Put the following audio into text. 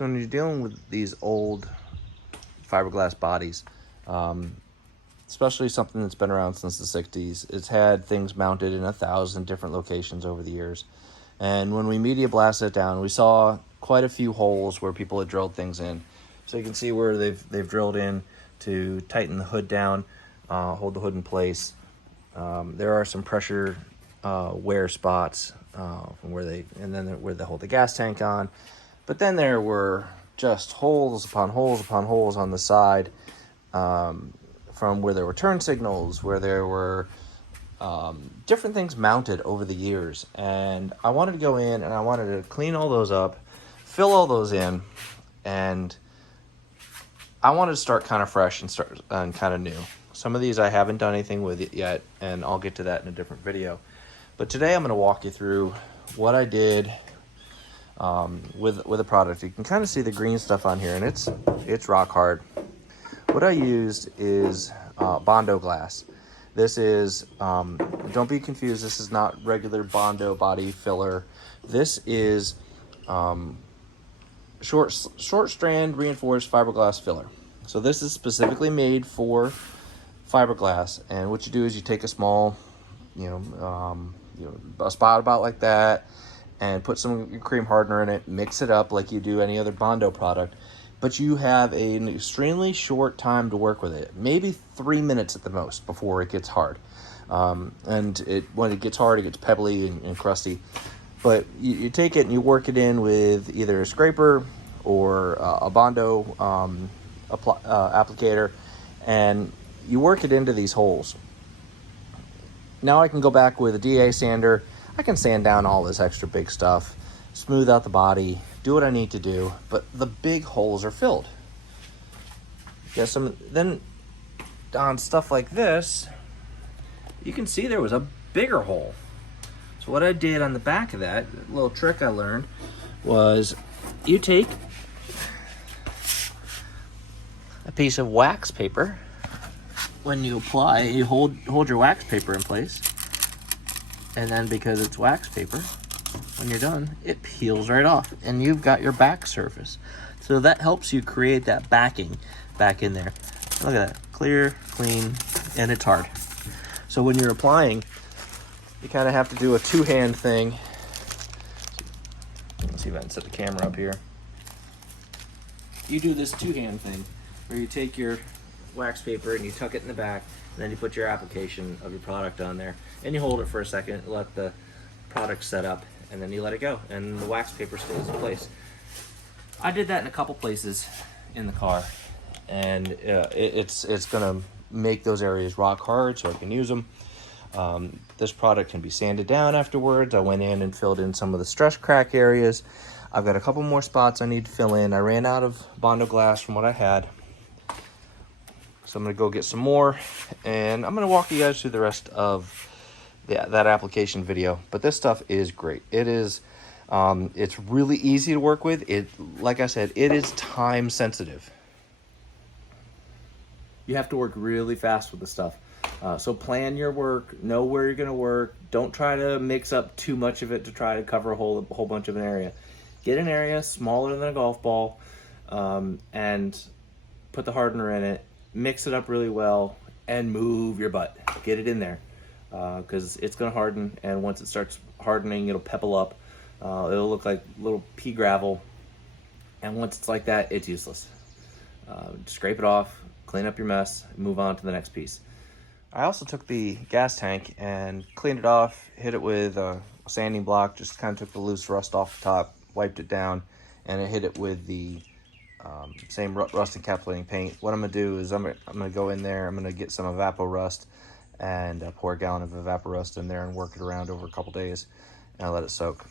So when you're dealing with these old fiberglass bodies, especially something that's been around since the 60s, it's had things mounted in 1,000 different locations over the years. And when we media blasted it down, we saw quite a few holes where people had drilled things in. So you can see where they've drilled in to tighten the hood down, hold the hood in place. There are some pressure wear spots from where where they hold the gas tank on. But then there were just holes upon holes upon holes on the side, from where there were turn signals, where there were different things mounted over the years. And I wanted to go in and I wanted to clean all those up, fill all those in, and I wanted to start kind of fresh and kind of new. Some of these I haven't done anything with it yet, and I'll get to that in a different video. But today I'm going to walk you through what I did with a product. You can kind of see the green stuff on here, and it's rock hard. What I used is Bondo Glass. This is, don't be confused, this is not regular Bondo body filler. This is short strand reinforced fiberglass filler. So this is specifically made for fiberglass, and what you do is you take a small, a spot about like that, and put some cream hardener in it, mix it up like you do any other Bondo product, but you have an extremely short time to work with it, maybe 3 minutes at the most before it gets hard. And when it gets hard, it gets pebbly and crusty. But you take it and you work it in with either a scraper or a Bondo applicator, and you work it into these holes. Now I can go back with a DA sander. I can sand down all this extra big stuff, smooth out the body, do what I need to do, but the big holes are filled. Then on stuff like this, you can see there was a bigger hole. So what I did on the back of that, a little trick I learned, was you take a piece of wax paper. When you apply, you hold your wax paper in place, and then because it's wax paper, when you're done, it peels right off, and you've got your back surface. So that helps you create that backing back in there. Look at that, clear, clean, and it's hard. So when you're applying, you kind of have to do a two-hand thing. Let's see if I can set the camera up here. You do this two-hand thing, where you take your wax paper and you tuck it in the back, and then you put your application of your product on there, and you hold it for a second, let the product set up, and then you let it go, and the wax paper stays in place. I did that in a couple places in the car, and it's gonna make those areas rock hard so I can use them. This product can be sanded down afterwards. I went in and filled in some of the stress crack areas. I've got a couple more spots I need to fill in. I ran out of Bondo Glass from what I had, so I'm gonna go get some more, and I'm gonna walk you guys through the rest of that application video. But this stuff is great. It is, it's really easy to work with. Like I said, it is time sensitive. You have to work really fast with the stuff. So plan your work, know where you're gonna work. Don't try to mix up too much of it to try to cover a whole bunch of an area. Get an area smaller than a golf ball, and put the hardener in it, mix it up really well, and move your butt. Get it in there, because it's gonna harden, and once it starts hardening, it'll pebble up. It'll look like little pea gravel, and once it's like that, it's useless. Scrape it off, clean up your mess, move on to the next piece. I also took the gas tank and cleaned it off, hit it with a sanding block, just kind of took the loose rust off the top, wiped it down, and I hit it with the same rust encapsulating paint. What I'm gonna do is I'm gonna go in there, I'm gonna get some Evapor-Rust and pour a gallon of Evapor-Rust in there and work it around over a couple days, and I let it soak.